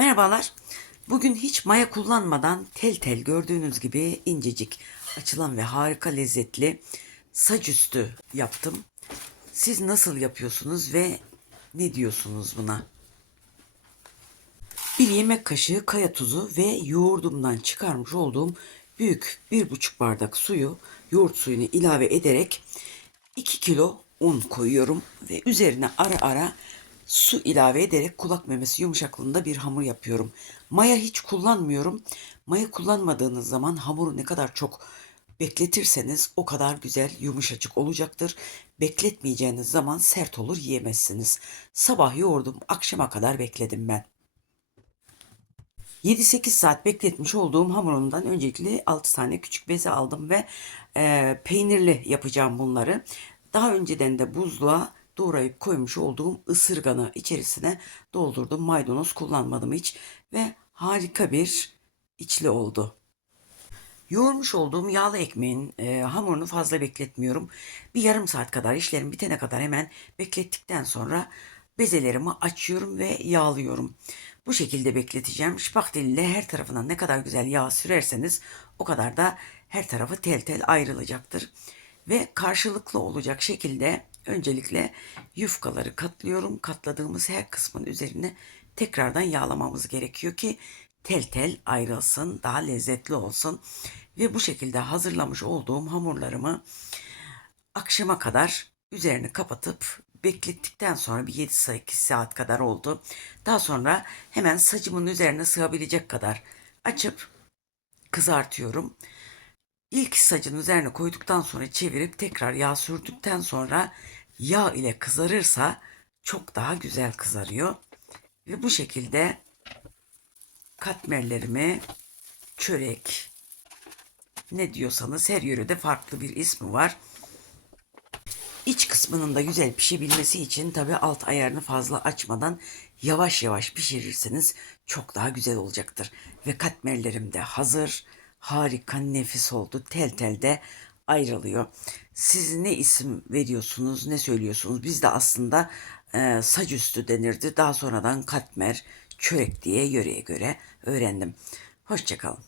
Merhabalar. Bugün hiç maya kullanmadan tel tel gördüğünüz gibi incecik açılan ve harika lezzetli saç üstü yaptım. Siz nasıl yapıyorsunuz ve ne diyorsunuz buna? Bir yemek kaşığı kaya tuzu ve yoğurdumdan çıkarmış olduğum büyük bir buçuk bardak suyu yoğurt suyunu ilave ederek 2 kilo un koyuyorum ve üzerine ara ara su ilave ederek kulak memesi yumuşaklığında bir hamur yapıyorum. Maya hiç kullanmıyorum. Maya kullanmadığınız zaman hamuru ne kadar çok bekletirseniz o kadar güzel yumuşacık olacaktır. Bekletmeyeceğiniz zaman sert olur yiyemezsiniz. Sabah yoğurdum akşama kadar bekledim ben. 7-8 saat bekletmiş olduğum hamurumdan öncelikle 6 tane küçük beze aldım ve e, peynirli yapacağım bunları. Daha önceden de buzluğa doğrayıp koymuş olduğum ısırganı içerisine doldurdum. Maydanoz kullanmadım hiç ve harika bir içli oldu. Yoğurmuş olduğum yağlı ekmeğin e, hamurunu fazla bekletmiyorum. Bir yarım saat kadar işlerim bitene kadar hemen beklettikten sonra bezelerimi açıyorum ve yağlıyorum. Bu şekilde bekleteceğim. Şpaktel ile her tarafına ne kadar güzel yağ sürerseniz o kadar da her tarafı tel tel ayrılacaktır. Ve karşılıklı olacak şekilde öncelikle yufkaları katlıyorum. Katladığımız her kısmın üzerine tekrardan yağlamamız gerekiyor ki tel tel ayrılsın, daha lezzetli olsun. Ve bu şekilde hazırlamış olduğum hamurlarımı akşama kadar üzerini kapatıp beklettikten sonra bir 7-8 saat kadar oldu. Daha sonra hemen sacımın üzerine sığabilecek kadar açıp kızartıyorum. İlk sacın üzerine koyduktan sonra çevirip tekrar yağ sürdükten sonra yağ ile kızarırsa çok daha güzel kızarıyor. Ve bu şekilde katmerlerimi çörek ne diyorsanız her yörede farklı bir ismi var. İç kısmının da güzel pişebilmesi için tabi alt ayarını fazla açmadan yavaş yavaş pişirirseniz çok daha güzel olacaktır. Ve katmerlerim de hazır. Harika nefis oldu. Tel tel de ayrılıyor. Siz ne isim veriyorsunuz, ne söylüyorsunuz? Biz de aslında e, saç üstü denirdi. Daha sonradan katmer, çörek diye yöreye göre öğrendim. Hoşçakalın.